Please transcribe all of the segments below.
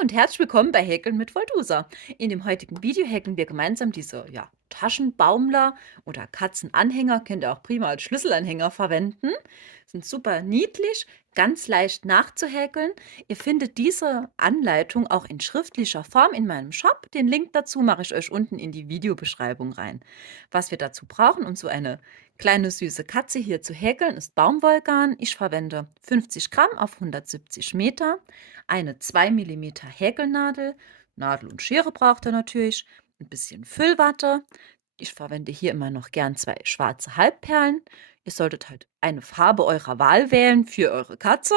Und herzlich willkommen bei Häkeln mit Voltusa. In dem heutigen Video häkeln wir gemeinsam diese Taschenbaumler oder Katzenanhänger. Könnt ihr auch prima als Schlüsselanhänger verwenden. Sind super niedlich, ganz leicht nachzuhäkeln. Ihr findet diese Anleitung auch in schriftlicher Form in meinem Shop. Den Link dazu mache ich euch unten in die Videobeschreibung rein. Was wir dazu brauchen, um so eine kleine süße Katze hier zu häkeln, ist Baumwollgarn. Ich verwende 50 Gramm auf 170 Meter. Eine 2 Millimeter Häkelnadel, Nadel und Schere braucht ihr natürlich, ein bisschen Füllwatte. Ich verwende hier immer noch gern 2 schwarze Halbperlen. Ihr solltet halt eine Farbe eurer Wahl wählen für eure Katze.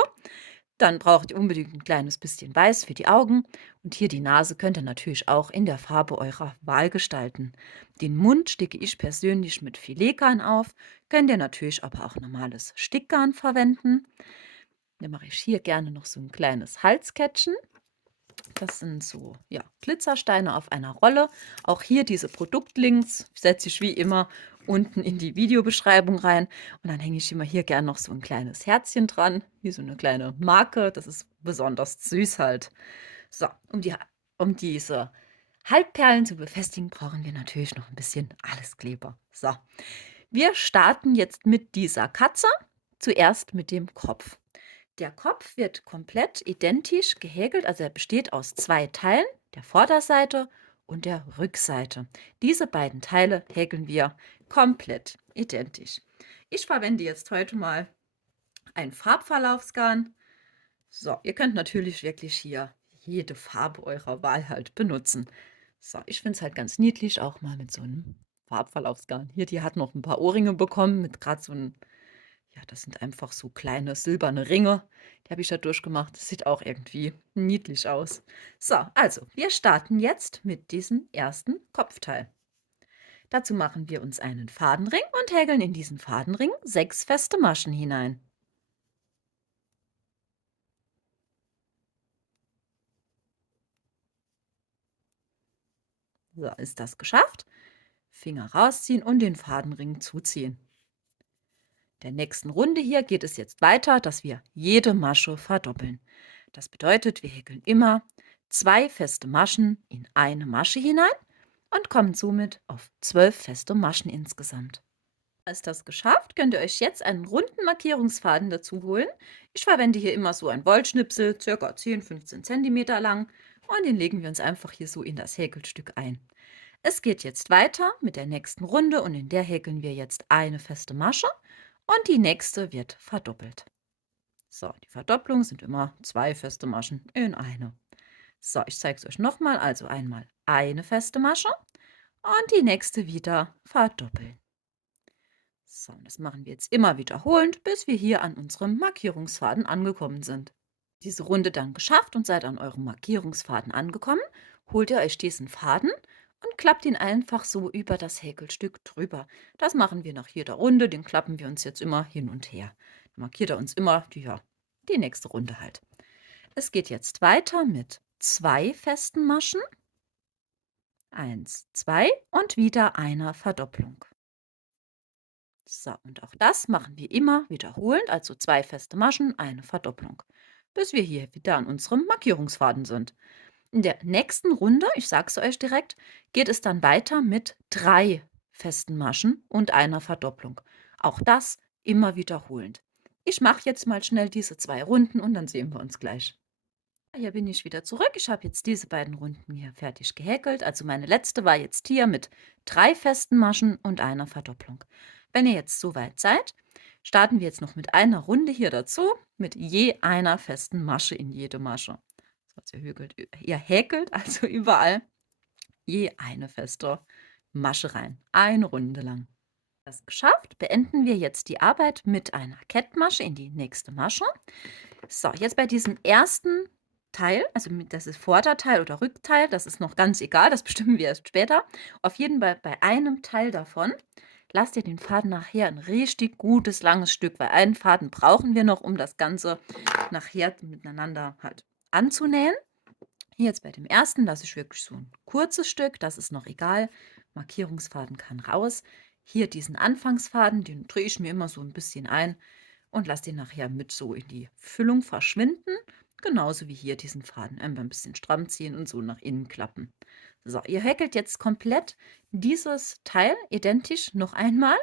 Dann braucht ihr unbedingt ein kleines bisschen Weiß für die Augen. Und hier die Nase könnt ihr natürlich auch in der Farbe eurer Wahl gestalten. Den Mund sticke ich persönlich mit Filetgarn auf. Könnt ihr natürlich aber auch normales Stickgarn verwenden. Dann mache ich hier gerne noch so ein kleines Halskettchen. Das sind so, ja, Glitzersteine auf einer Rolle. Auch hier diese Produktlinks setze ich wie immer unten in die Videobeschreibung rein. Und dann hänge ich immer hier gern noch so ein kleines Herzchen dran, wie so eine kleine Marke. Das ist besonders süß halt. So, um diese Halbperlen zu befestigen, brauchen wir natürlich noch ein bisschen Alleskleber. So, wir starten jetzt mit dieser Katze. Zuerst mit dem Kopf. Der Kopf wird komplett identisch gehäkelt, also er besteht aus 2 Teilen, der Vorderseite und der Rückseite. Diese beiden Teile häkeln wir komplett identisch. Ich verwende jetzt heute mal ein Farbverlaufsgarn. So, ihr könnt natürlich wirklich hier jede Farbe eurer Wahl halt benutzen. So, ich finde es halt ganz niedlich, auch mal mit so einem Farbverlaufsgarn. Hier, die hat noch ein paar Ohrringe bekommen mit gerade so einem, ja, das sind einfach so kleine silberne Ringe. Die habe ich da durchgemacht. Das sieht auch irgendwie niedlich aus. So, also, wir starten jetzt mit diesem ersten Kopfteil. Dazu machen wir uns einen Fadenring und häkeln in diesen Fadenring 6 feste Maschen hinein. So, ist das geschafft? Finger rausziehen und den Fadenring zuziehen. Der nächsten Runde hier geht es jetzt weiter, dass wir jede Masche verdoppeln. Das bedeutet, wir häkeln immer 2 feste Maschen in eine Masche hinein und kommen somit auf 12 feste Maschen insgesamt. Ist das geschafft, könnt ihr euch jetzt einen runden Markierungsfaden dazu holen. Ich verwende hier immer so einen Wollschnipsel, ca. 10-15 cm lang, und den legen wir uns einfach hier so in das Häkelstück ein. Es geht jetzt weiter mit der nächsten Runde und in der häkeln wir jetzt eine feste Masche und die nächste wird verdoppelt. So, die Verdopplung sind immer 2 feste Maschen in eine. So, ich zeige es euch nochmal. Also einmal eine feste Masche und die nächste wieder verdoppeln. So, und das machen wir jetzt immer wiederholend, bis wir hier an unserem Markierungsfaden angekommen sind. Diese Runde dann geschafft und seid an eurem Markierungsfaden angekommen, holt ihr euch diesen Faden und klappt ihn einfach so über das Häkelstück drüber. Das machen wir nach jeder Runde, den klappen wir uns jetzt immer hin und her. Dann markiert er uns immer die nächste Runde halt. Es geht jetzt weiter mit 2 festen Maschen. Eins, 2 und wieder einer Verdopplung. So, und auch das machen wir immer wiederholend, also 2 feste Maschen, eine Verdopplung, bis wir hier wieder an unserem Markierungsfaden sind. In der nächsten Runde, ich sage es euch direkt, geht es dann weiter mit 3 festen Maschen und einer Verdopplung. Auch das immer wiederholend. Ich mache jetzt mal schnell diese 2 Runden und dann sehen wir uns gleich. Hier bin ich wieder zurück. Ich habe jetzt diese beiden Runden hier fertig gehäkelt. Also meine letzte war jetzt hier mit 3 festen Maschen und einer Verdopplung. Wenn ihr jetzt soweit seid, starten wir jetzt noch mit einer Runde hier dazu, mit je einer festen Masche in jede Masche. So, also ihr häkelt also überall je eine feste Masche rein. Eine Runde lang. Das geschafft. Beenden wir jetzt die Arbeit mit einer Kettmasche in die nächste Masche. So, jetzt bei diesem ersten Teil, also das ist Vorderteil oder Rückteil, das ist noch ganz egal, das bestimmen wir erst später. Auf jeden Fall bei einem Teil davon lasst ihr den Faden nachher ein richtig gutes, langes Stück, weil einen Faden brauchen wir noch, um das Ganze nachher miteinander halt anzunähen. Hier jetzt bei dem ersten lasse ich wirklich so ein kurzes Stück, das ist noch egal. Markierungsfaden kann raus. Hier diesen Anfangsfaden, den drehe ich mir immer so ein bisschen ein und lasse den nachher mit so in die Füllung verschwinden. Genauso wie hier diesen Faden einfach ein bisschen stramm ziehen und so nach innen klappen. So, ihr häkelt jetzt komplett dieses Teil identisch noch einmal.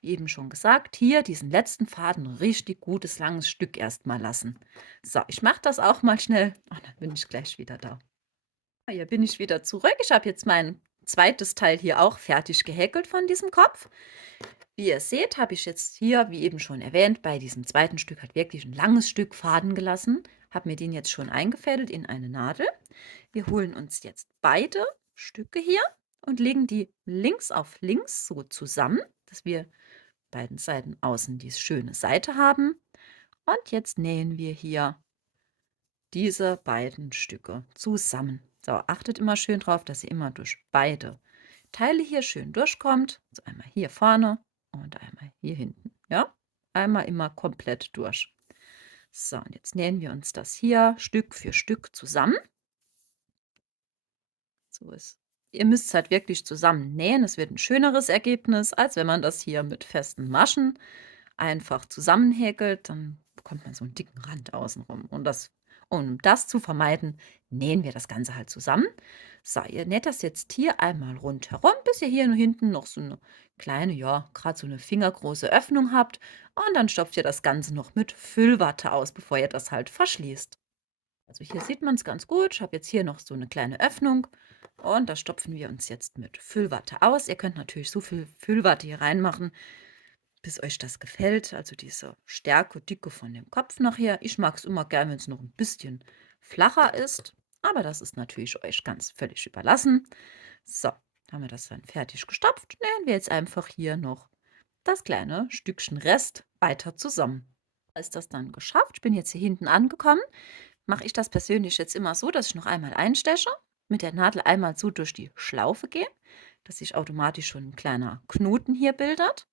Wie eben schon gesagt, hier diesen letzten Faden richtig gutes langes Stück erstmal lassen. So, ich mache das auch mal schnell und dann bin ich gleich wieder da. Hier bin ich wieder zurück. Ich habe jetzt mein zweites Teil hier auch fertig gehäkelt von diesem Kopf. Wie ihr seht, habe ich jetzt hier, wie eben schon erwähnt, bei diesem zweiten Stück halt wirklich ein langes Stück Faden gelassen. Habe mir den jetzt schon eingefädelt in eine Nadel. Wir holen uns jetzt beide Stücke hier und legen die links auf links so zusammen, dass wir beiden Seiten außen die schöne Seite haben. Und jetzt nähen wir hier diese beiden Stücke zusammen. So, achtet immer schön drauf, dass ihr immer durch beide Teile hier schön durchkommt. So einmal hier vorne und einmal hier hinten. Ja, einmal immer komplett durch. So, und jetzt nähen wir uns das hier Stück für Stück zusammen. So ist. Ihr müsst es halt wirklich zusammen nähen. Es wird ein schöneres Ergebnis, als wenn man das hier mit festen Maschen einfach zusammenhäkelt. Dann bekommt man so einen dicken Rand außenrum. Um das zu vermeiden, nähen wir das Ganze halt zusammen. So, ihr näht das jetzt hier einmal rundherum, bis ihr hier hinten noch so eine kleine, ja, gerade so eine fingergroße Öffnung habt. Und dann stopft ihr das Ganze noch mit Füllwatte aus, bevor ihr das halt verschließt. Also hier sieht man es ganz gut. Ich habe jetzt hier noch so eine kleine Öffnung und da stopfen wir uns jetzt mit Füllwatte aus. Ihr könnt natürlich so viel Füllwatte hier reinmachen, bis euch das gefällt. Also diese Stärke, Dicke von dem Kopf nachher. Ich mag es immer gern, wenn es noch ein bisschen flacher ist. Aber das ist natürlich euch ganz völlig überlassen. So, haben wir das dann fertig gestopft. Nähen wir jetzt einfach hier noch das kleine Stückchen Rest weiter zusammen. Ist das dann geschafft? Ich bin jetzt hier hinten angekommen. Mache ich das persönlich jetzt immer so, dass ich noch einmal einsteche, mit der Nadel einmal so durch die Schlaufe gehe, dass sich automatisch schon ein kleiner Knoten hier bildet.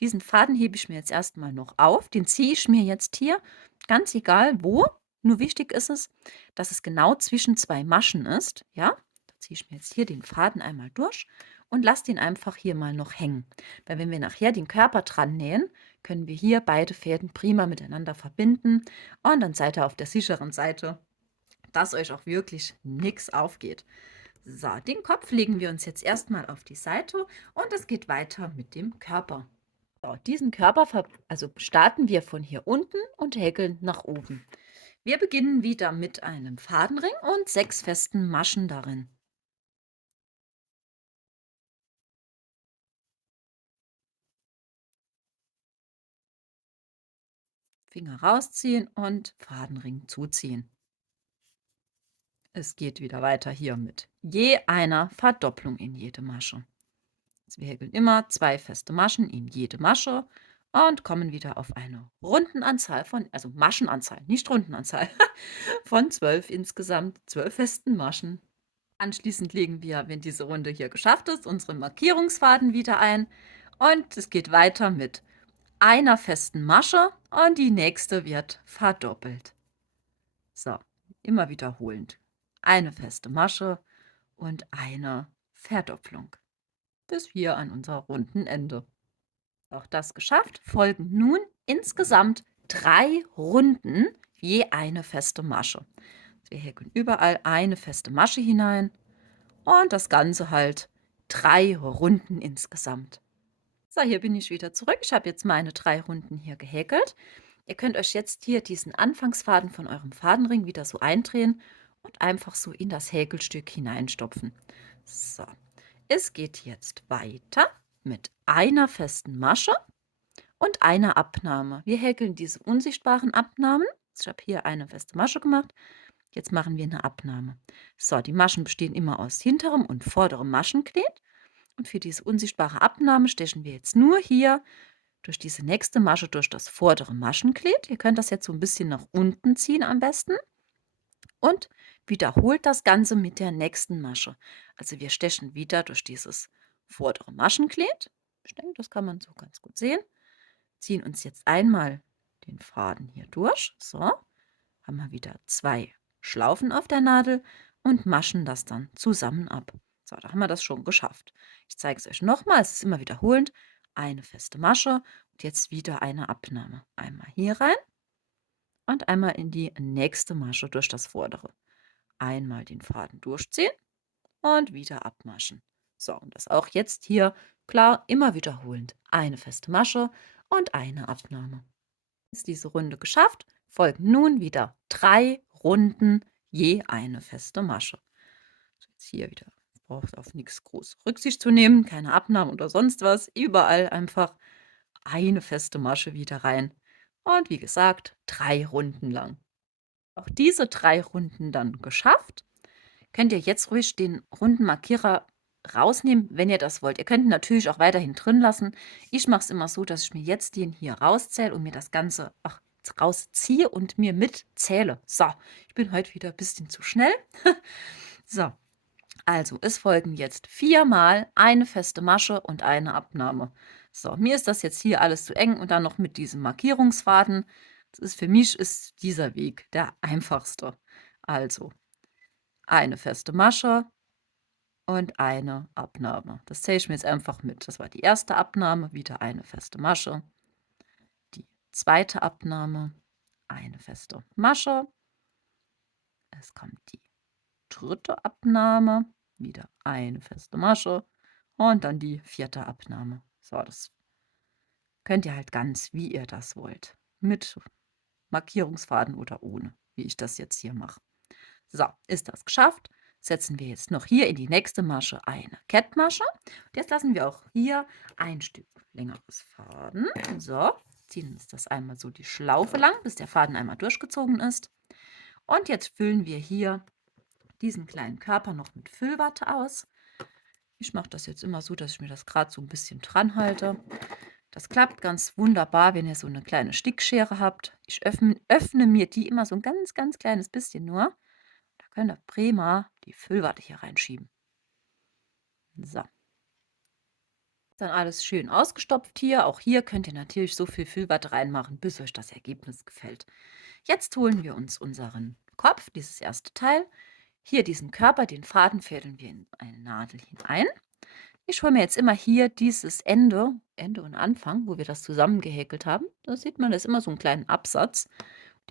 Diesen Faden hebe ich mir jetzt erstmal noch auf. Den ziehe ich mir jetzt hier, ganz egal wo. Nur wichtig ist es, dass es genau zwischen zwei Maschen ist. Ja, da ziehe ich mir jetzt hier den Faden einmal durch und lasse den einfach hier mal noch hängen. Weil wenn wir nachher den Körper dran nähen, können wir hier beide Fäden prima miteinander verbinden und dann seid ihr auf der sicheren Seite, dass euch auch wirklich nichts aufgeht. So, den Kopf legen wir uns jetzt erstmal auf die Seite und es geht weiter mit dem Körper. So, diesen Körper also starten wir von hier unten und häkeln nach oben. Wir beginnen wieder mit einem Fadenring und 6 festen Maschen darin. Finger rausziehen und Fadenring zuziehen. Es geht wieder weiter hier mit je einer Verdopplung in jede Masche. Also wir häkeln immer 2 feste Maschen in jede Masche und kommen wieder auf eine Rundenanzahl von, also Maschenanzahl, nicht Rundenanzahl, von 12 insgesamt, 12 festen Maschen. Anschließend legen wir, wenn diese Runde hier geschafft ist, unseren Markierungsfaden wieder ein und es geht weiter mit einer festen Masche und die nächste wird verdoppelt. So, immer wiederholend. Eine feste Masche und eine Verdopplung. Bis wir an unser runden Ende. Auch das geschafft. Folgen nun insgesamt 3 Runden, je eine feste Masche. Wir häkeln überall eine feste Masche hinein und das Ganze halt 3 Runden insgesamt. So, hier bin ich wieder zurück. Ich habe jetzt meine 3 Runden hier gehäkelt. Ihr könnt euch jetzt hier diesen Anfangsfaden von eurem Fadenring wieder so eindrehen und einfach so in das Häkelstück hineinstopfen. So, es geht jetzt weiter mit einer festen Masche und einer Abnahme. Wir häkeln diese unsichtbaren Abnahmen. Ich habe hier eine feste Masche gemacht. Jetzt machen wir eine Abnahme. So, die Maschen bestehen immer aus hinterem und vorderem Maschenklet. Und für diese unsichtbare Abnahme stechen wir jetzt nur hier durch diese nächste Masche durch das vordere Maschenklet. Ihr könnt das jetzt so ein bisschen nach unten ziehen am besten und wiederholt das Ganze mit der nächsten Masche. Also wir stechen wieder durch dieses vordere Maschenklet. Ich denke, das kann man so ganz gut sehen. Ziehen uns jetzt einmal den Faden hier durch. So, haben wir wieder 2 Schlaufen auf der Nadel und maschen das dann zusammen ab. So, da haben wir das schon geschafft. Ich zeige es euch nochmal. Es ist immer wiederholend. Eine feste Masche und jetzt wieder eine Abnahme. Einmal hier rein und einmal in die nächste Masche durch das vordere. Einmal den Faden durchziehen und wieder abmaschen. So, und das auch jetzt hier klar immer wiederholend. Eine feste Masche und eine Abnahme. Ist diese Runde geschafft, folgen nun wieder 3 Runden, je eine feste Masche. Jetzt hier wieder, braucht auf nichts groß Rücksicht zu nehmen, keine Abnahmen oder sonst was. Überall einfach eine feste Masche wieder rein. Und wie gesagt, 3 Runden lang. Auch diese 3 Runden dann geschafft, könnt ihr jetzt ruhig den Rundenmarkierer rausnehmen, wenn ihr das wollt. Ihr könnt ihn natürlich auch weiterhin drin lassen. Ich mache es immer so, dass ich mir jetzt den hier rauszähle und mir das Ganze rausziehe und mir mitzähle. So, ich bin heute wieder ein bisschen zu schnell. So, also es folgen jetzt 4 Mal eine feste Masche und eine Abnahme. So, mir ist das jetzt hier alles zu eng und dann noch mit diesem Markierungsfaden. Für mich ist dieser Weg der einfachste. Also eine feste Masche und eine Abnahme. Das zähle ich mir jetzt einfach mit. Das war die erste Abnahme, wieder eine feste Masche. Die zweite Abnahme, eine feste Masche. Es kommt die dritte Abnahme, wieder eine feste Masche und dann die vierte Abnahme. So, das könnt ihr halt ganz, wie ihr das wollt. Mit Markierungsfaden oder ohne, wie ich das jetzt hier mache. So, ist das geschafft? Setzen wir jetzt noch hier in die nächste Masche eine Kettmasche. Und jetzt lassen wir auch hier ein Stück längeres Faden. So, ziehen uns das einmal so die Schlaufe lang, bis der Faden einmal durchgezogen ist. Und jetzt füllen wir hier diesen kleinen Körper noch mit Füllwatte aus. Ich mache das jetzt immer so, dass ich mir das gerade so ein bisschen dran halte. Das klappt ganz wunderbar, wenn ihr so eine kleine Stickschere habt. Ich öffne mir die immer so ein ganz, ganz kleines bisschen nur. Da könnt ihr prima die Füllwatte hier reinschieben. So. Dann alles schön ausgestopft hier. Auch hier könnt ihr natürlich so viel Füllwatte reinmachen, bis euch das Ergebnis gefällt. Jetzt holen wir uns unseren Kopf, dieses erste Teil. Hier diesen Körper, den Faden fädeln wir in eine Nadel hinein. Ich hole mir jetzt immer hier dieses Ende und Anfang, wo wir das zusammengehäkelt haben. Da sieht man, da ist immer so einen kleinen Absatz.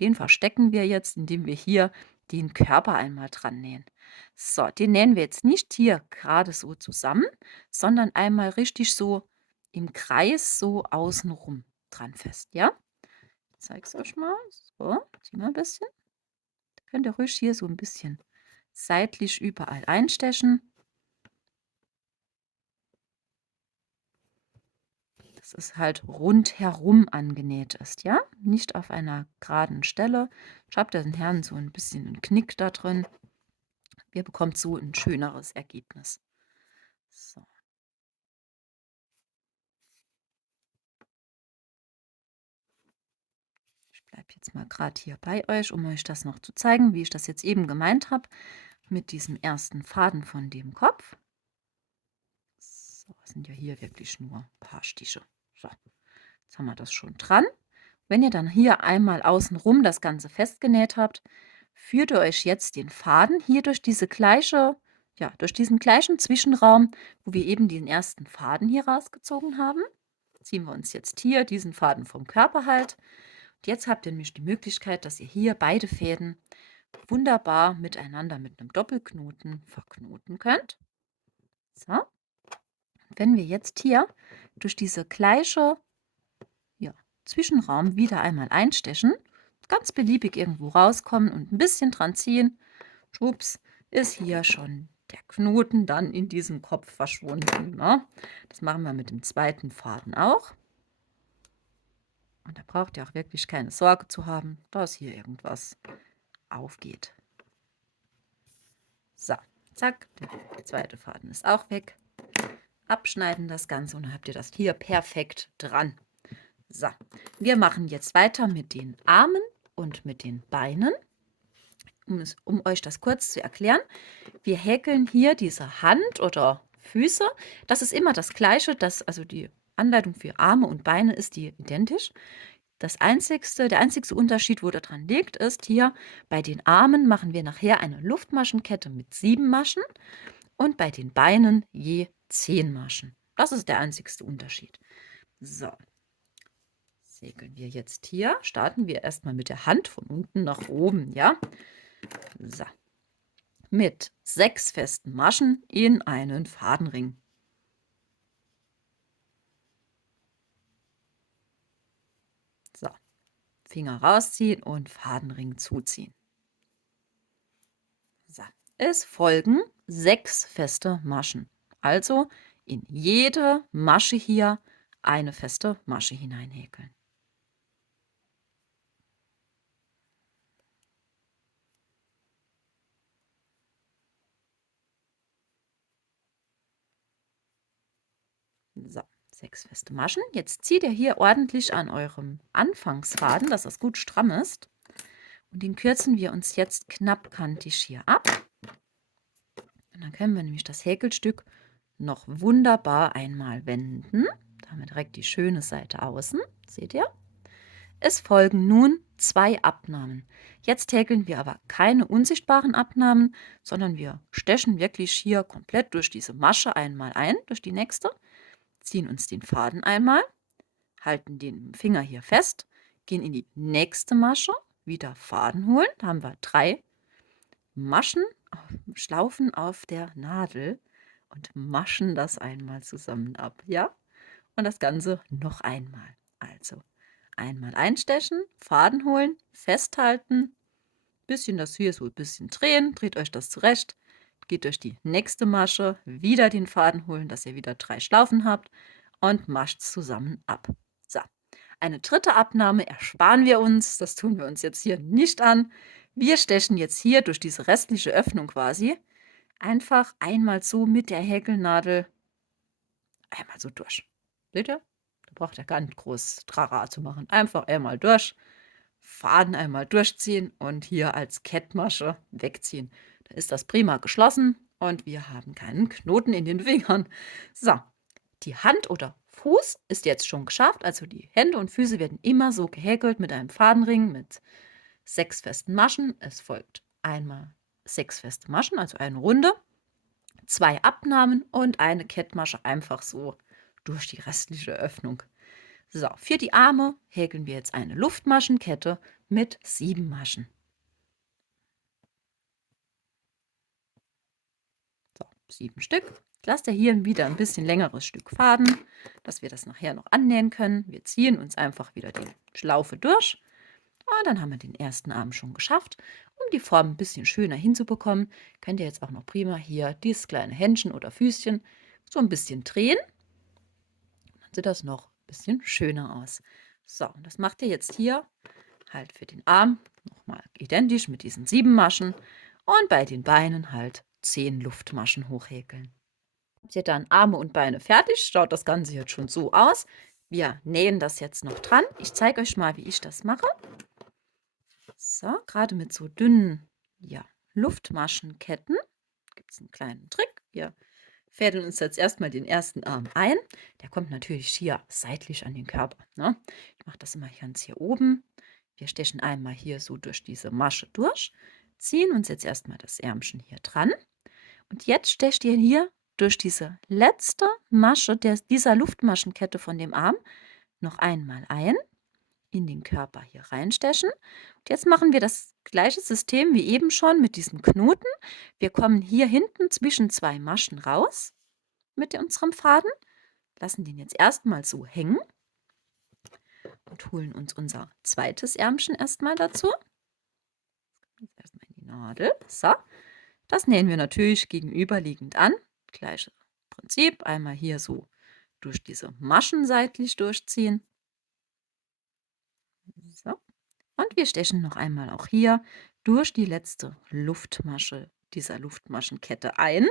Den verstecken wir jetzt, indem wir hier den Körper einmal dran nähen. So, den nähen wir jetzt nicht hier gerade so zusammen, sondern einmal richtig so im Kreis so außenrum dran fest, ja? Ich zeige es euch mal. So, zieh mal ein bisschen. Da könnt ihr ruhig hier so ein bisschen seitlich überall einstechen. Dass es halt rundherum angenäht ist, ja? Nicht auf einer geraden Stelle. Ich habe den Herrn so ein bisschen einen Knick da drin. Ihr bekommt so ein schöneres Ergebnis. So. Ich bleibe jetzt mal gerade hier bei euch, um euch das noch zu zeigen, wie ich das jetzt eben gemeint habe, mit diesem ersten Faden von dem Kopf. So, das sind ja hier wirklich nur ein paar Stiche. So, jetzt haben wir das schon dran. Wenn ihr dann hier einmal außenrum das Ganze festgenäht habt, führt ihr euch jetzt den Faden hier durch durch diesen gleichen Zwischenraum, wo wir eben den ersten Faden hier rausgezogen haben. Ziehen wir uns jetzt hier diesen Faden vom Körper halt. Und jetzt habt ihr nämlich die Möglichkeit, dass ihr hier beide Fäden wunderbar miteinander mit einem Doppelknoten verknoten könnt. So. Wenn wir jetzt hier durch diese gleiche Zwischenraum wieder einmal einstechen, ganz beliebig irgendwo rauskommen und ein bisschen dran ziehen, schwupps, ist hier schon der Knoten dann in diesem Kopf verschwunden. Ne? Das machen wir mit dem zweiten Faden auch. Und da braucht ihr auch wirklich keine Sorge zu haben, dass hier irgendwas aufgeht. So, zack, der zweite Faden ist auch weg. Abschneiden das Ganze und dann habt ihr das hier perfekt dran. So, wir machen jetzt weiter mit den Armen und mit den Beinen. Um euch das kurz zu erklären, wir häkeln hier diese Hand oder Füße. Das ist immer das Gleiche, also die Anleitung für Arme und Beine ist die identisch. Der einzigste Unterschied, wo da dran liegt, ist hier, bei den Armen machen wir nachher eine Luftmaschenkette mit 7 Maschen und bei den Beinen je 10 Maschen. Das ist der einzigste Unterschied. So, häkeln wir jetzt hier. Starten wir erstmal mit der Hand von unten nach oben, ja? So. Mit 6 festen Maschen in einen Fadenring. So. Finger rausziehen und Fadenring zuziehen. So. Es folgen 6 feste Maschen. Also in jede Masche hier eine feste Masche hineinhäkeln. So, 6 feste Maschen. Jetzt zieht ihr hier ordentlich an eurem Anfangsfaden, dass das gut stramm ist. Und den kürzen wir uns jetzt knappkantig hier ab. Und dann können wir nämlich das Häkelstück noch wunderbar einmal wenden. Da haben wir direkt die schöne Seite außen. Seht ihr? Es folgen nun 2 Abnahmen. Jetzt häkeln wir aber keine unsichtbaren Abnahmen, sondern wir stechen wirklich hier komplett durch diese Masche einmal ein, durch die nächste, ziehen uns den Faden einmal, halten den Finger hier fest, gehen in die nächste Masche, wieder Faden holen. Da haben wir 3 Maschen, Schlaufen auf der Nadel und maschen das einmal zusammen ab, ja? Und das Ganze noch einmal. Also einmal einstechen, Faden holen, festhalten, bisschen das hier so ein bisschen drehen, dreht euch das zurecht, geht durch die nächste Masche, wieder den Faden holen, dass ihr wieder 3 Schlaufen habt und mascht zusammen ab. So, eine dritte Abnahme ersparen wir uns, das tun wir uns jetzt hier nicht an. Wir stechen jetzt hier durch diese restliche Öffnung quasi einfach einmal so mit der Häkelnadel einmal so durch. Seht ihr? Da braucht ihr gar nicht groß Trara zu machen. Einfach einmal durch, Faden einmal durchziehen und hier als Kettmasche wegziehen. Da ist das prima geschlossen und wir haben keinen Knoten in den Fingern. So, die Hand oder Fuß ist jetzt schon geschafft. Also die Hände und Füße werden immer so gehäkelt mit einem Fadenring mit 6 festen Maschen. Es folgt einmal 6 feste Maschen, also eine Runde, 2 Abnahmen und eine Kettmasche einfach so durch die restliche Öffnung. So, für die Arme häkeln wir jetzt eine Luftmaschenkette mit 7 Maschen. So, 7 Stück. Lasst ihr hier wieder ein bisschen längeres Stück Faden, dass wir das nachher noch annähen können. Wir ziehen uns einfach wieder die Schlaufe durch. Und dann haben wir den ersten Arm schon geschafft. Um die Form ein bisschen schöner hinzubekommen, könnt ihr jetzt auch noch prima hier dieses kleine Händchen oder Füßchen so ein bisschen drehen. Dann sieht das noch ein bisschen schöner aus. So, und das macht ihr jetzt hier halt für den Arm nochmal identisch mit diesen 7 Maschen und bei den Beinen halt 10 Luftmaschen hochhäkeln. Habt ihr dann Arme und Beine fertig, schaut das Ganze jetzt schon so aus. Wir nähen das jetzt noch dran. Ich zeige euch mal, wie ich das mache. So, gerade mit so dünnen, ja, Luftmaschenketten gibt es einen kleinen Trick. Wir fädeln uns jetzt erstmal den ersten Arm ein. Der kommt natürlich hier seitlich an den Körper. Ne? Ich mache das immer ganz hier oben. Wir stechen einmal hier so durch diese Masche durch, ziehen uns jetzt erstmal das Ärmchen hier dran. Und jetzt stecht ihr hier durch diese letzte Masche dieser Luftmaschenkette von dem Arm noch einmal ein, in den Körper hier reinstechen. Und jetzt machen wir das gleiche System wie eben schon mit diesem Knoten. Wir kommen hier hinten zwischen 2 Maschen raus mit unserem Faden, lassen den jetzt erstmal so hängen und holen uns unser zweites Ärmchen erstmal dazu. Jetzt erstmal in die Nadel. So, das nähen wir natürlich gegenüberliegend an. Gleiches Prinzip, einmal hier so durch diese Maschen seitlich durchziehen. So. Und wir stechen noch einmal auch hier durch die letzte Luftmasche dieser Luftmaschenkette ein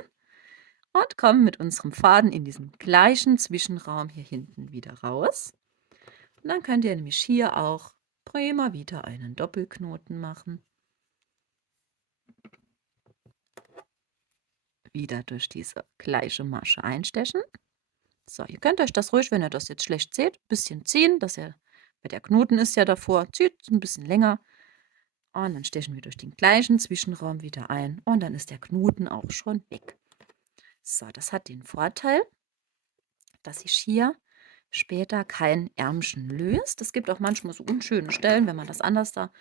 und kommen mit unserem Faden in diesem gleichen Zwischenraum hier hinten wieder raus. Und dann könnt ihr nämlich hier auch prima wieder einen Doppelknoten machen. Wieder durch diese gleiche Masche einstechen. So, ihr könnt euch das ruhig, wenn ihr das jetzt schlecht seht, ein bisschen ziehen, dass ihr, weil der Knoten ist ja davor, zieht ein bisschen länger. Und dann stechen wir durch den gleichen Zwischenraum wieder ein und dann ist der Knoten auch schon weg. So, das hat den Vorteil, dass ich hier später kein Ärmchen löst. Es gibt auch manchmal so unschöne Stellen, wenn man das anders da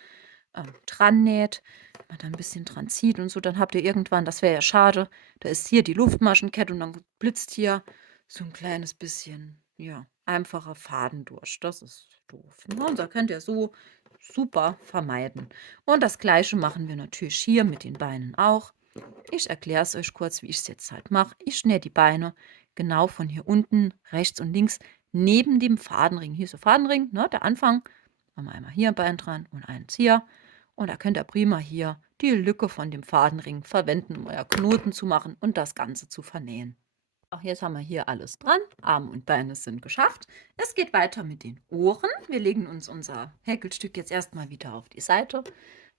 dran näht, wenn man da ein bisschen dran zieht und so, dann habt ihr irgendwann, das wäre ja schade, da ist hier die Luftmaschenkette und dann blitzt hier so ein kleines bisschen, ja, einfacher Faden durch. Das ist doof. Ne? Und da könnt ihr so super vermeiden. Und das Gleiche machen wir natürlich hier mit den Beinen auch. Ich erkläre es euch kurz, wie ich es jetzt halt mache. Ich schnäre die Beine genau von hier unten, rechts und links, neben dem Fadenring. Hier ist der Fadenring, ne, der Anfang. Machen wir einmal hier ein Bein dran und eins hier. Und da könnt ihr prima hier die Lücke von dem Fadenring verwenden, um euer Knoten zu machen und das Ganze zu vernähen. Auch jetzt haben wir hier alles dran. Arme und Beine sind geschafft. Es geht weiter mit den Ohren. Wir legen uns unser Häkelstück jetzt erstmal wieder auf die Seite.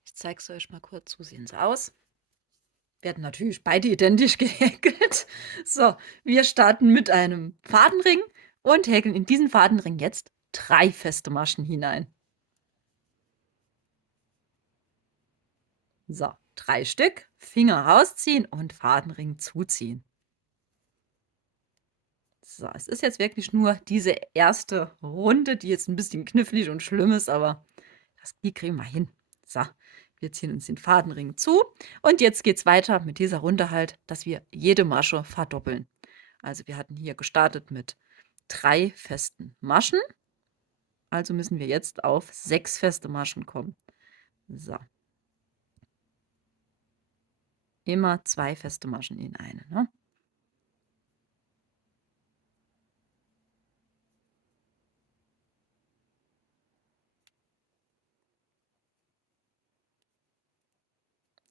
Ich zeige es euch mal kurz. So sehen sie aus. Werden natürlich beide identisch gehäkelt. So, wir starten mit einem Fadenring und häkeln in diesen Fadenring jetzt 3 feste Maschen hinein. So, 3 Stück, Finger rausziehen und Fadenring zuziehen. So, es ist jetzt wirklich nur diese erste Runde, die jetzt ein bisschen knifflig und schlimm ist, aber die kriegen wir hin. So, wir ziehen uns den Fadenring zu und jetzt geht es weiter mit dieser Runde halt, dass wir jede Masche verdoppeln. Also wir hatten hier gestartet mit 3 festen Maschen, also müssen wir jetzt auf 6 feste Maschen kommen. So. Immer 2 feste Maschen in eine, ne?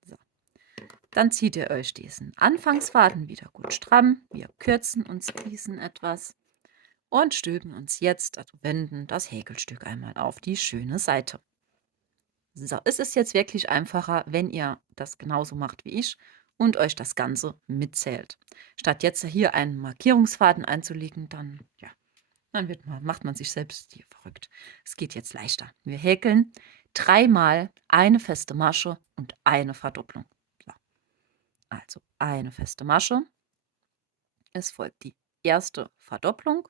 So. Dann zieht ihr euch diesen Anfangsfaden wieder gut stramm. Wir kürzen uns diesen etwas und stülpen uns jetzt, also wenden das Häkelstück einmal auf die schöne Seite. So, es ist jetzt wirklich einfacher, wenn ihr das genauso macht wie ich und euch das Ganze mitzählt. Statt jetzt hier einen Markierungsfaden einzulegen, dann, ja, macht man sich selbst hier verrückt. Es geht jetzt leichter. Wir häkeln 3-mal eine feste Masche und eine Verdopplung. So, also eine feste Masche. Es folgt die erste Verdopplung.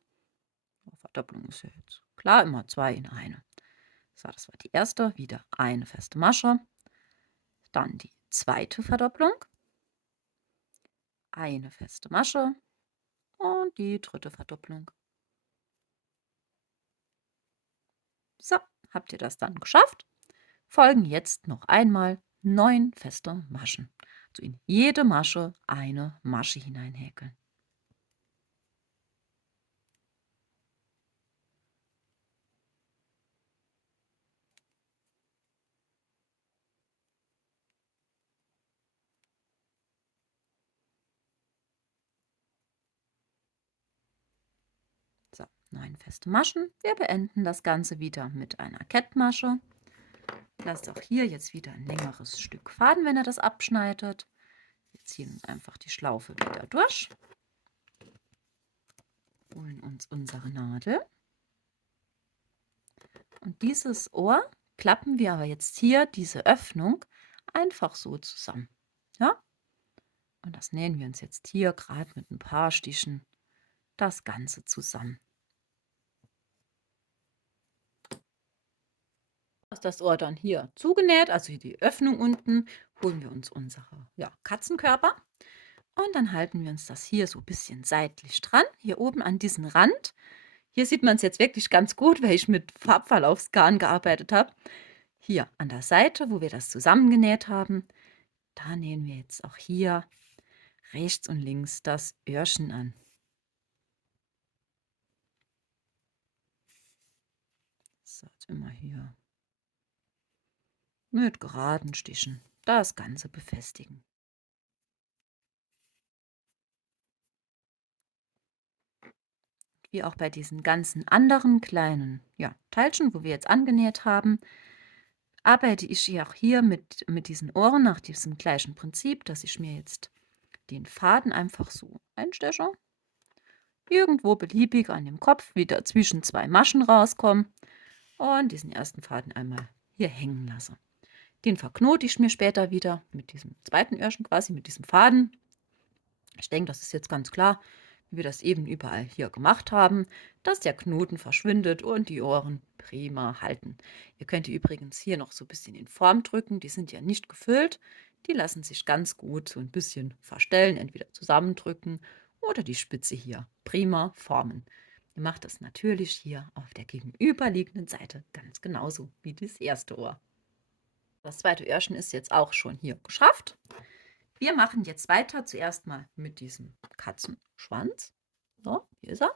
Verdopplung ist ja jetzt klar, immer 2 in eine. So, das war die erste, wieder eine feste Masche. Dann die zweite Verdopplung, eine feste Masche und die dritte Verdopplung. So, habt ihr das dann geschafft? Folgen jetzt noch einmal 9 feste Maschen. Also in jede Masche eine Masche hineinhäkeln. So, 9 feste Maschen. Wir beenden das Ganze wieder mit einer Kettmasche. Lasst auch hier jetzt wieder ein längeres Stück Faden, wenn ihr das abschneidet. Wir ziehen uns einfach die Schlaufe wieder durch. Holen uns unsere Nadel. Und dieses Ohr klappen wir aber jetzt hier, diese Öffnung, einfach so zusammen. Ja? Und das nähen wir uns jetzt hier gerade mit ein paar Stichen das Ganze zusammen. Ist das Ohr dann hier zugenäht, also hier die Öffnung unten, holen wir uns unsere Katzenkörper und dann halten wir uns das hier so ein bisschen seitlich dran, hier oben an diesen Rand. Hier sieht man es jetzt wirklich ganz gut, weil ich mit Farbverlaufsgarn gearbeitet habe. Hier an der Seite, wo wir das zusammengenäht haben, da nähen wir jetzt auch hier rechts und links das Öhrchen an. So, jetzt immer hier mit geraden Stichen das Ganze befestigen. Wie auch bei diesen ganzen anderen kleinen Teilchen, wo wir jetzt angenäht haben, arbeite ich ja auch hier mit diesen Ohren nach diesem gleichen Prinzip, dass ich mir jetzt den Faden einfach so einsteche. Irgendwo beliebig an dem Kopf wieder zwischen 2 Maschen rauskommen und diesen ersten Faden einmal hier hängen lasse. Den verknote ich mir später wieder mit diesem zweiten Öhrchen quasi, mit diesem Faden. Ich denke, das ist jetzt ganz klar. wie wir das eben überall hier gemacht haben, dass der Knoten verschwindet und die Ohren prima halten. Ihr könnt die übrigens hier noch so ein bisschen in Form drücken. Die sind ja nicht gefüllt. Die lassen sich ganz gut so ein bisschen verstellen, entweder zusammendrücken oder die Spitze hier prima formen. Ihr macht das natürlich hier auf der gegenüberliegenden Seite ganz genauso wie das erste Ohr. Das zweite Öhrchen ist jetzt auch schon hier geschafft. Wir machen jetzt weiter zuerst mal mit diesem Katzenschwanz. So, hier ist er.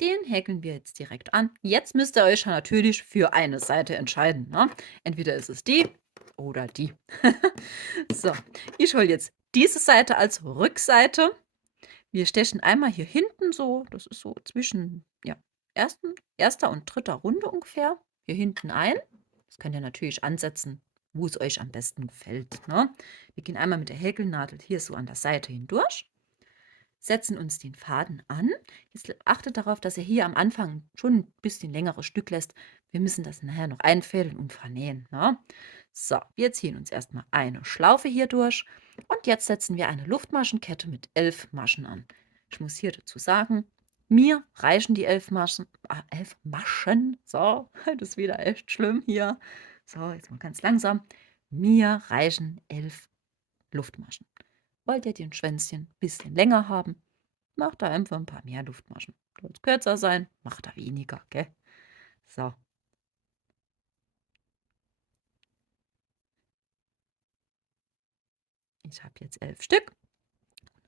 Den häkeln wir jetzt direkt an. Jetzt müsst ihr euch natürlich für eine Seite entscheiden. Ne? Entweder ist es die oder die. So, ich hole jetzt diese Seite als Rückseite. Wir stechen einmal hier hinten so, das ist so zwischen ja, erster und dritter Runde ungefähr, hier hinten ein. Das könnt ihr natürlich ansetzen, wo es euch am besten gefällt. Ne? Wir gehen einmal mit der Häkelnadel hier so an der Seite hindurch, setzen uns den Faden an. Jetzt achtet darauf, dass ihr hier am Anfang schon ein bisschen längeres Stück lässt. Wir müssen das nachher noch einfädeln und vernähen. Ne? So, wir ziehen uns erstmal eine Schlaufe hier durch und jetzt setzen wir eine Luftmaschenkette mit 11 Maschen an. Ich muss hier dazu sagen, mir reichen die 11 Maschen. 11 Maschen. So, das ist wieder echt schlimm hier. So, jetzt mal ganz langsam. Mir reichen 11 Luftmaschen. Wollt ihr den Schwänzchen ein bisschen länger haben, macht da einfach ein paar mehr Luftmaschen. Soll es kürzer sein, macht da weniger, gell? So, ich habe jetzt 11 Stück.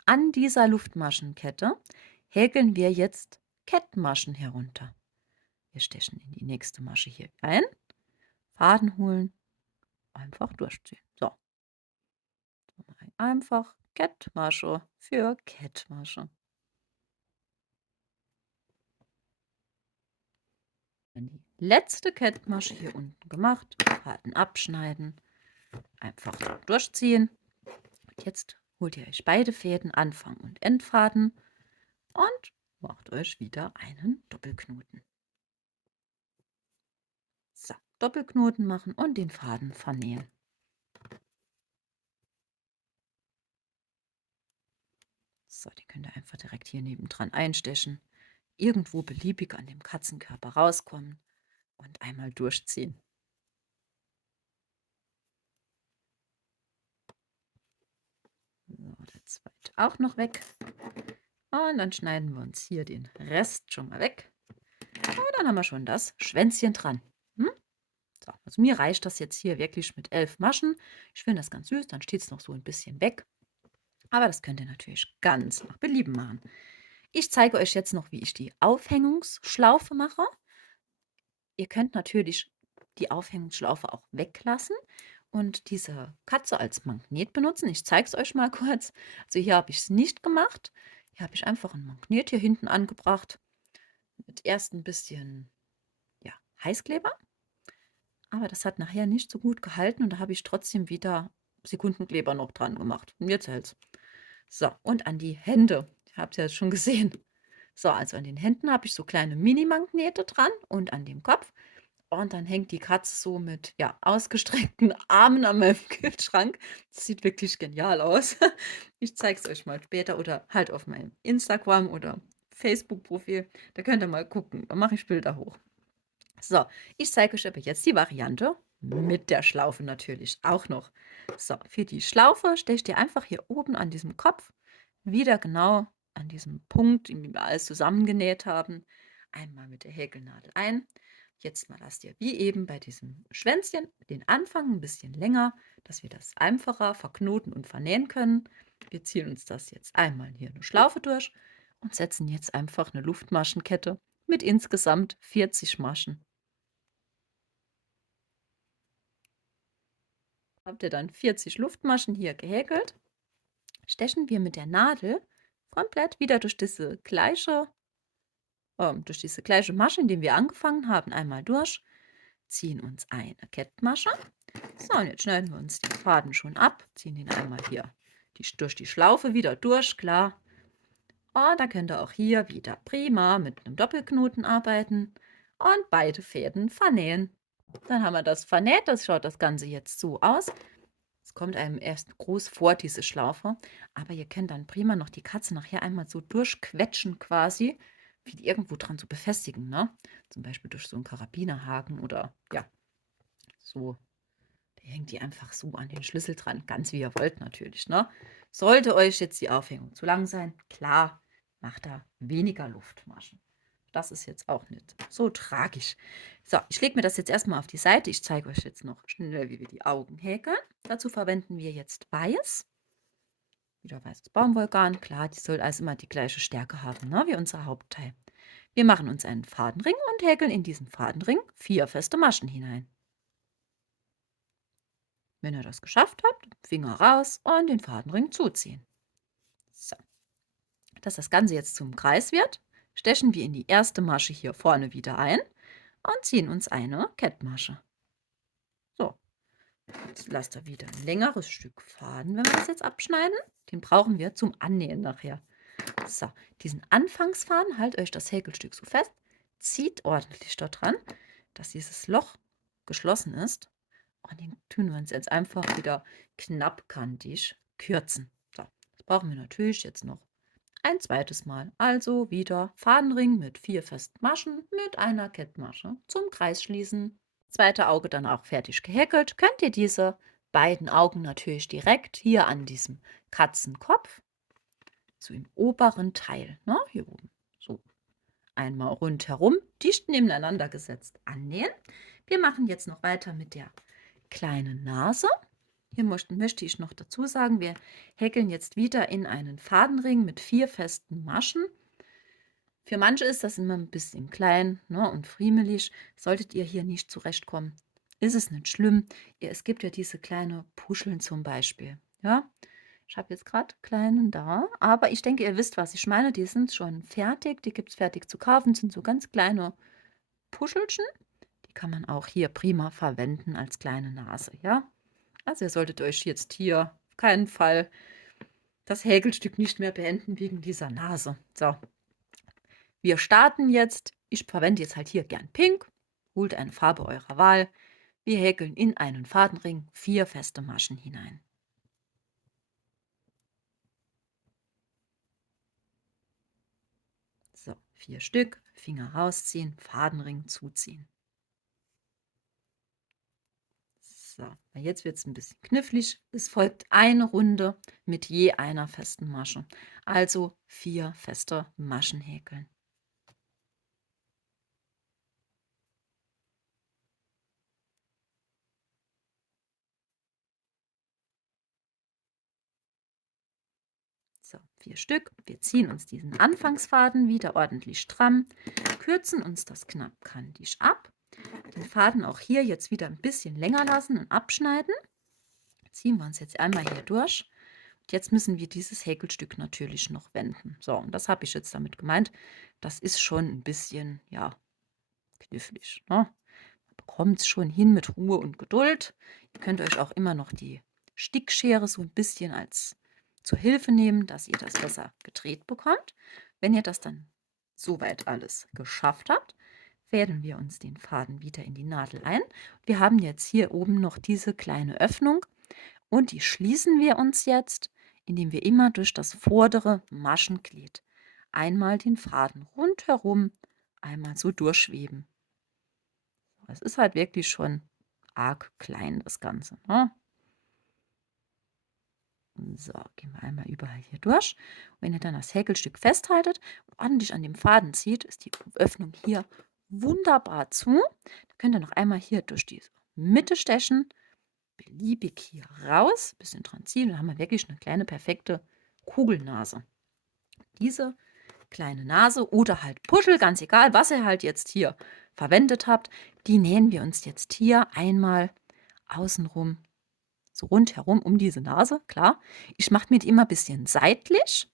An dieser Luftmaschenkette häkeln wir jetzt Kettmaschen herunter. Wir stechen in die nächste Masche hier ein, Faden holen, einfach durchziehen. So, einfach Kettmasche für Kettmasche. Dann die letzte Kettmasche hier unten gemacht, Faden abschneiden, einfach so durchziehen. Und jetzt holt ihr euch beide Fäden, Anfang und Endfaden, und macht euch wieder einen Doppelknoten. So, Doppelknoten machen und den Faden vernähen. So, die könnt ihr einfach direkt hier nebendran einstechen. Irgendwo beliebig an dem Katzenkörper rauskommen und einmal durchziehen. So, der zweite auch noch weg. Und dann schneiden wir uns hier den Rest schon mal weg. Und dann haben wir schon das Schwänzchen dran. Hm? So, also mir reicht das jetzt hier wirklich mit 11 Maschen. Ich finde das ganz süß, dann steht es noch so ein bisschen weg. Aber das könnt ihr natürlich ganz nach Belieben machen. Ich zeige euch jetzt noch, wie ich die Aufhängungsschlaufe mache. Ihr könnt natürlich die Aufhängungsschlaufe auch weglassen und diese Katze als Magnet benutzen. Ich zeige es euch mal kurz. Also hier habe ich es nicht gemacht. Hier habe ich einfach ein Magnet hier hinten angebracht. Mit erst ein bisschen ja, Heißkleber. Aber das hat nachher nicht so gut gehalten und da habe ich trotzdem wieder Sekundenkleber noch dran gemacht. Und jetzt hält's. So, und an die Hände. Ihr habt es ja jetzt schon gesehen. So, also an den Händen habe ich so kleine Mini-Magnete dran und an dem Kopf. Und dann hängt die Katze so mit ja, ausgestreckten Armen an meinem Kühlschrank. Das sieht wirklich genial aus. Ich zeige es euch mal später oder halt auf meinem Instagram oder Facebook-Profil. Da könnt ihr mal gucken. Da mache ich Bilder hoch. So, ich zeige euch aber jetzt die Variante mit der Schlaufe natürlich auch noch. So, für die Schlaufe stecht ihr einfach hier oben an diesem Kopf wieder genau an diesem Punkt, den wir alles zusammengenäht haben, einmal mit der Häkelnadel ein. Jetzt mal lasst ihr wie eben bei diesem Schwänzchen den Anfang ein bisschen länger, dass wir das einfacher verknoten und vernähen können. Wir ziehen uns das jetzt einmal hier eine Schlaufe durch und setzen jetzt einfach eine Luftmaschenkette mit insgesamt 40 Maschen. Habt ihr dann 40 Luftmaschen hier gehäkelt, stechen wir mit der Nadel komplett wieder durch diese gleiche Masche, in der wir angefangen haben, einmal durch, ziehen uns eine Kettmasche. So, und jetzt schneiden wir uns den Faden schon ab, ziehen ihn einmal hier durch die Schlaufe wieder durch, klar. Und da könnt ihr auch hier wieder prima mit einem Doppelknoten arbeiten und beide Fäden vernähen. Dann haben wir das vernäht, das schaut das Ganze jetzt so aus. Es kommt einem erst groß vor, diese Schlaufe, aber ihr könnt dann prima noch die Katze nachher einmal so durchquetschen quasi, wie die irgendwo dran zu befestigen, ne? Zum Beispiel durch so einen Karabinerhaken oder ja, so. Da hängt die einfach so an den Schlüssel dran, ganz wie ihr wollt natürlich, ne? Sollte euch jetzt die Aufhängung zu lang sein, klar, macht da weniger Luftmaschen. Das ist jetzt auch nicht so tragisch. So, ich lege mir das jetzt erstmal auf die Seite. Ich zeige euch jetzt noch schnell, wie wir die Augen häkeln. Dazu verwenden wir jetzt Weiß. Wieder weißes Baumwollgarn. Klar, die soll also immer die gleiche Stärke haben, ne, wie unser Hauptteil. Wir machen uns einen Fadenring und häkeln in diesen Fadenring 4 feste Maschen hinein. Wenn ihr das geschafft habt, Finger raus und den Fadenring zuziehen. So. Dass das Ganze jetzt zum Kreis wird, stechen wir in die erste Masche hier vorne wieder ein und ziehen uns eine Kettmasche. So, jetzt lasst ihr wieder ein längeres Stück Faden, wenn wir das jetzt abschneiden. Den brauchen wir zum Annähen nachher. So, diesen Anfangsfaden, haltet euch das Häkelstück so fest, zieht ordentlich dort dran, dass dieses Loch geschlossen ist. Und den tun wir uns jetzt einfach wieder knappkantig kürzen. So, das brauchen wir natürlich jetzt noch ein zweites Mal. Also wieder Fadenring mit 4 festen Maschen mit einer Kettmasche zum Kreis schließen. Zweite Auge dann auch fertig gehäkelt. Könnt ihr diese beiden Augen natürlich direkt hier an diesem Katzenkopf, so im oberen Teil, ne, hier oben, so einmal rundherum, dicht nebeneinander gesetzt annähen. Wir machen jetzt noch weiter mit der kleinen Nase. Hier möchte ich noch dazu sagen, wir häkeln jetzt wieder in einen Fadenring mit 4 festen Maschen. Für manche ist das immer ein bisschen klein, ne, und friemelig. Solltet ihr hier nicht zurechtkommen, ist es nicht schlimm. Es gibt ja diese kleine Puscheln zum Beispiel. Ja, ich habe jetzt gerade kleinen da, aber ich denke, ihr wisst, was ich meine. Die sind schon fertig, die gibt es fertig zu kaufen, sind so ganz kleine Puschelchen. Die kann man auch hier prima verwenden als kleine Nase, ja. Also ihr solltet euch jetzt hier auf keinen Fall das Häkelstück nicht mehr beenden wegen dieser Nase. So, wir starten jetzt. Ich verwende jetzt halt hier gern Pink. Holt eine Farbe eurer Wahl. Wir häkeln in einen Fadenring 4 feste Maschen hinein. So, 4 Stück, Finger rausziehen, Fadenring zuziehen. So, jetzt wird es ein bisschen knifflig. Es folgt eine Runde mit je einer festen Masche. Also 4 feste Maschen häkeln. So, 4 Stück. Wir ziehen uns diesen Anfangsfaden wieder ordentlich stramm, kürzen uns das knappkantig ab. Den Faden auch hier jetzt wieder ein bisschen länger lassen und abschneiden. Ziehen wir uns jetzt einmal hier durch. Und jetzt müssen wir dieses Häkelstück natürlich noch wenden. So, und das habe ich jetzt damit gemeint. Das ist schon ein bisschen, ja, knifflig, ne? Man bekommt es schon hin mit Ruhe und Geduld. Ihr könnt euch auch immer noch die Stickschere so ein bisschen als zur Hilfe nehmen, dass ihr das besser gedreht bekommt. Wenn ihr das dann soweit alles geschafft habt, fädeln wir uns den Faden wieder in die Nadel ein. Wir haben jetzt hier oben noch diese kleine Öffnung und die schließen wir uns jetzt, indem wir immer durch das vordere Maschenglied einmal den Faden rundherum einmal so durchschweben. Es ist halt wirklich schon arg klein, das Ganze, ne? So, gehen wir einmal überall hier durch. Und wenn ihr dann das Häkelstück festhaltet und ordentlich an dem Faden zieht, ist die Öffnung hier wunderbar zu. Dann könnt ihr noch einmal hier durch die Mitte stechen, beliebig hier raus, bisschen dran ziehen, dann haben wir wirklich eine kleine perfekte Kugelnase. Diese kleine Nase oder halt Puschel, ganz egal, was ihr halt jetzt hier verwendet habt, die nähen wir uns jetzt hier einmal außenrum, so rundherum um diese Nase, klar. Ich mache mir die immer ein bisschen seitlich,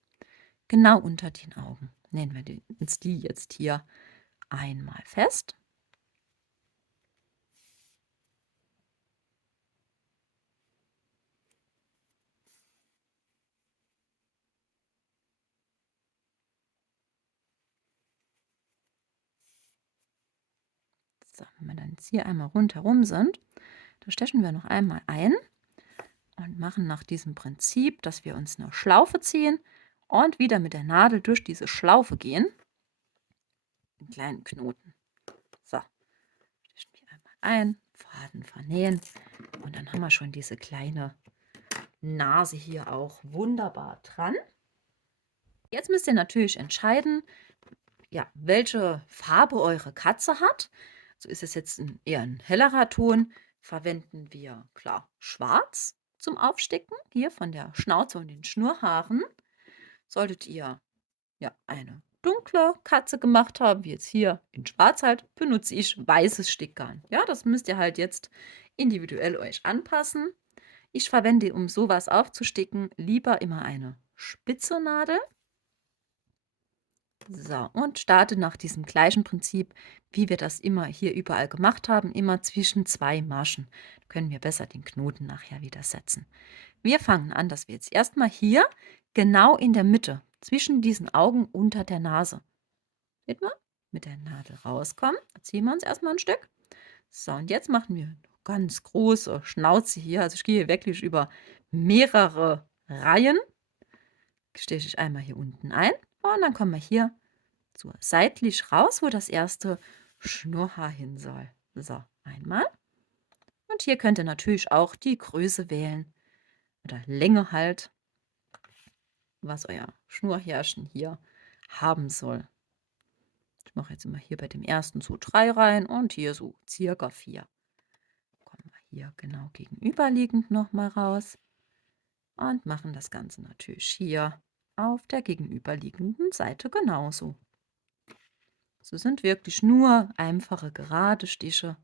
genau unter den Augen. Nähen wir uns die jetzt hier einmal fest. So, wenn wir dann jetzt hier einmal rundherum sind, da stechen wir noch einmal ein und machen nach diesem Prinzip, dass wir uns eine Schlaufe ziehen und wieder mit der Nadel durch diese Schlaufe gehen. Einen kleinen Knoten. So, stechen wir einmal ein, Faden vernähen und dann haben wir schon diese kleine Nase hier auch wunderbar dran. Jetzt müsst ihr natürlich entscheiden, ja, welche Farbe eure Katze hat. So ist es jetzt eher ein hellerer Ton. Verwenden wir, klar, schwarz zum Aufsticken, hier von der Schnauze und den Schnurrhaaren. Solltet ihr ja eine dunkle Katze gemacht haben, wie jetzt hier in schwarz halt, benutze ich weißes Stickgarn. Ja, das müsst ihr halt jetzt individuell euch anpassen. Ich verwende, um sowas aufzusticken, lieber immer eine spitze Nadel. So, und starte nach diesem gleichen Prinzip, wie wir das immer hier überall gemacht haben, immer zwischen zwei Maschen. Da können wir besser den Knoten nachher wieder setzen. Wir fangen an, dass wir jetzt erstmal hier genau in der Mitte, zwischen diesen Augen unter der Nase, seht mal, mit der Nadel rauskommen. Da ziehen wir uns erstmal ein Stück. So, und jetzt machen wir eine ganz große Schnauze hier. Also ich gehe wirklich über mehrere Reihen. Steche ich einmal hier unten ein und dann kommen wir hier so seitlich raus, wo das erste Schnurrhaar hin soll. So, einmal. Und hier könnt ihr natürlich auch die Größe wählen oder Länge halt, was euer Schnurrhärchen hier haben soll. Ich mache jetzt immer hier bei dem ersten so 3 rein und hier so circa 4. Kommen wir hier genau gegenüberliegend nochmal raus und machen das Ganze natürlich hier auf der gegenüberliegenden Seite genauso. So sind wirklich nur einfache gerade Stiche.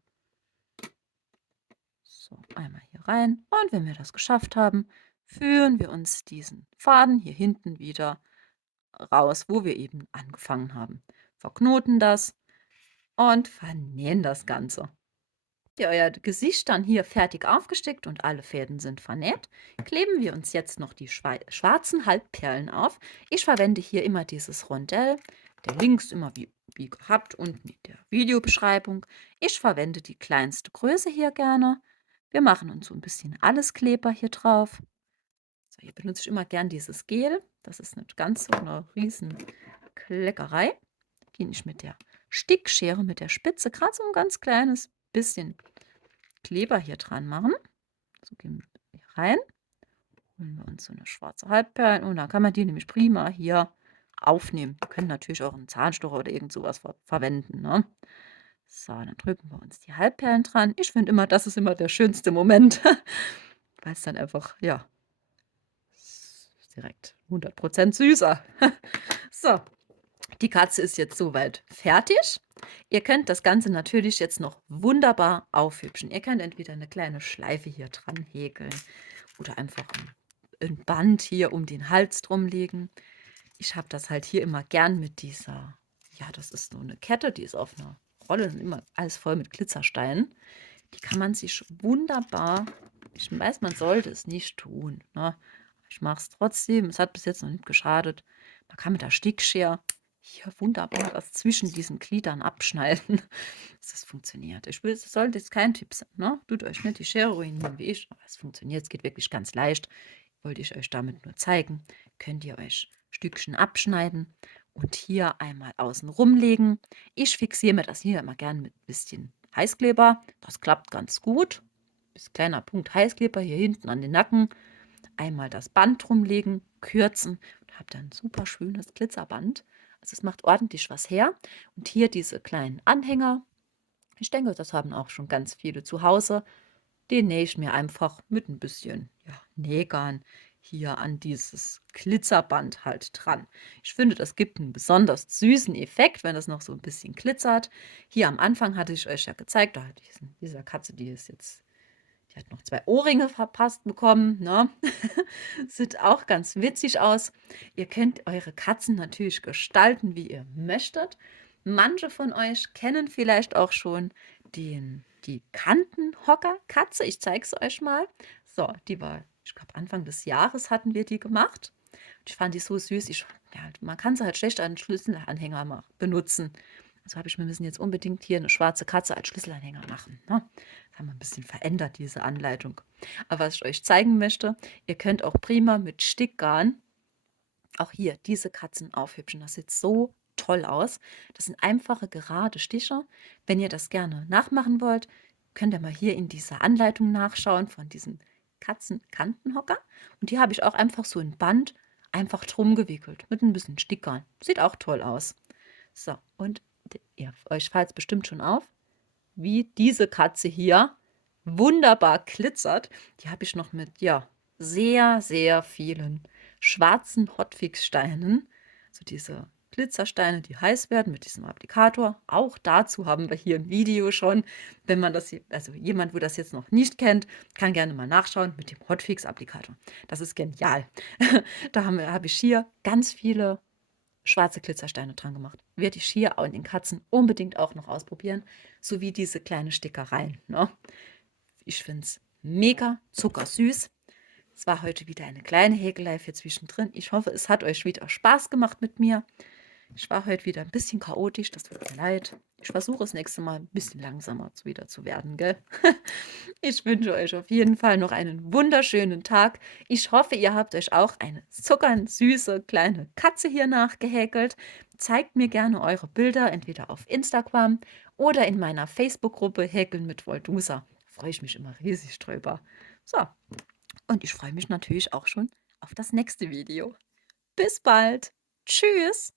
So, einmal hier rein. Und wenn wir das geschafft haben, führen wir uns diesen Faden hier hinten wieder raus, wo wir eben angefangen haben. Verknoten das und vernähen das Ganze. Habt ihr euer Gesicht dann hier fertig aufgestickt und alle Fäden sind vernäht, kleben wir uns jetzt noch die schwarzen Halbperlen auf. Ich verwende hier immer dieses Rondell, der Links immer wie gehabt und mit der Videobeschreibung. Ich verwende die kleinste Größe hier gerne. Wir machen uns so ein bisschen Alleskleber hier drauf. So, hier benutze ich immer gern dieses Gel. Das ist nicht ganz so eine riesen Kleckerei. Gehe ich mit der Stickschere, mit der Spitze, gerade so ein ganz kleines bisschen Kleber hier dran machen. So gehen wir hier rein. Holen wir uns so eine schwarze Halbperle und dann kann man die nämlich prima hier aufnehmen. Wir können natürlich auch einen Zahnstocher oder irgend sowas verwenden. Ne? So, dann drücken wir uns die Halbperlen dran. Ich finde immer, das ist immer der schönste Moment, weil es dann einfach, ja, direkt 100% süßer. So, die Katze ist jetzt soweit fertig. Ihr könnt das Ganze natürlich jetzt noch wunderbar aufhübschen. Ihr könnt entweder eine kleine Schleife hier dran häkeln oder einfach ein Band hier um den Hals drum legen. Ich habe das halt hier immer gern mit dieser, ja, das ist so eine Kette, die ist auf einer Rolle, immer alles voll mit Glitzersteinen. Die kann man sich wunderbar, ich weiß, man sollte es nicht tun, ne? Ich mache es trotzdem, es hat bis jetzt noch nicht geschadet. Man kann mit der Stickschere hier wunderbar das zwischen diesen Gliedern abschneiden, dass das funktioniert. Ich will, es sollte jetzt kein Tipp sein, ne? Tut euch nicht die Schere ruinieren wie ich, aber es funktioniert, es geht wirklich ganz leicht. Wollte ich euch damit nur zeigen. Könnt ihr euch Stückchen abschneiden und hier einmal außen rumlegen. Ich fixiere mir das hier immer gern mit ein bisschen Heißkleber. Das klappt ganz gut. Bis kleiner Punkt Heißkleber hier hinten an den Nacken. Einmal das Band drumlegen, kürzen und habt dann ein super schönes Glitzerband. Also es macht ordentlich was her. Und hier diese kleinen Anhänger. Ich denke, das haben auch schon ganz viele zu Hause. Den nähe ich mir einfach mit ein bisschen, ja, Nägern hier an dieses Glitzerband halt dran. Ich finde, das gibt einen besonders süßen Effekt, wenn das noch so ein bisschen glitzert. Hier am Anfang hatte ich euch ja gezeigt, da hatte ich dieser Katze, die hat noch 2 Ohrringe verpasst bekommen, ne? Sieht auch ganz witzig aus. Ihr könnt eure Katzen natürlich gestalten, wie ihr möchtet. Manche von euch kennen vielleicht auch schon die Kantenhocker-Katze. Ich zeige es euch mal. So, die war, ich glaube, Anfang des Jahres hatten wir die gemacht. Und ich fand die so süß. Ja, man kann sie halt schlecht als Schlüsselanhänger benutzen. Also habe ich, wir müssen jetzt unbedingt hier eine schwarze Katze als Schlüsselanhänger machen. Ne? haben wir ein bisschen verändert, diese Anleitung. Aber was ich euch zeigen möchte, ihr könnt auch prima mit Stickgarn auch hier diese Katzen aufhübschen. Das sieht so toll aus. Das sind einfache, gerade Stiche. Wenn ihr das gerne nachmachen wollt, könnt ihr mal hier in dieser Anleitung nachschauen von diesem Katzenkantenhocker. Und die habe ich auch einfach so in Band einfach drum gewickelt mit ein bisschen Stickern. Sieht auch toll aus. So, und euch fällt es bestimmt schon auf, wie diese Katze hier wunderbar glitzert. Die habe ich noch mit, ja, sehr, sehr vielen schwarzen Hotfix-Steinen, so diese Glitzersteine, die heiß werden mit diesem Applikator. Auch dazu haben wir hier ein Video schon. Wenn man das, also jemand, wo das jetzt noch nicht kennt, kann gerne mal nachschauen mit dem Hotfix-Applikator. Das ist genial. Da habe ich hier ganz viele schwarze Glitzersteine dran gemacht. Werde ich hier auch in den Katzen unbedingt auch noch ausprobieren, sowie diese kleine Stickereien. Ne? Ich finde es mega zuckersüß. Es war heute wieder eine kleine Häkelei für zwischendrin. Ich hoffe, es hat euch wieder Spaß gemacht mit mir. Ich war heute wieder ein bisschen chaotisch, das tut mir leid. Ich versuche das nächste Mal ein bisschen langsamer wieder zu werden, gell? Ich wünsche euch auf jeden Fall noch einen wunderschönen Tag. Ich hoffe, ihr habt euch auch eine zuckersüße kleine Katze hier nachgehäkelt. Zeigt mir gerne eure Bilder, entweder auf Instagram oder in meiner Facebook-Gruppe Häkeln mit Voldusa. Freue ich mich immer riesig drüber. So, und ich freue mich natürlich auch schon auf das nächste Video. Bis bald. Tschüss.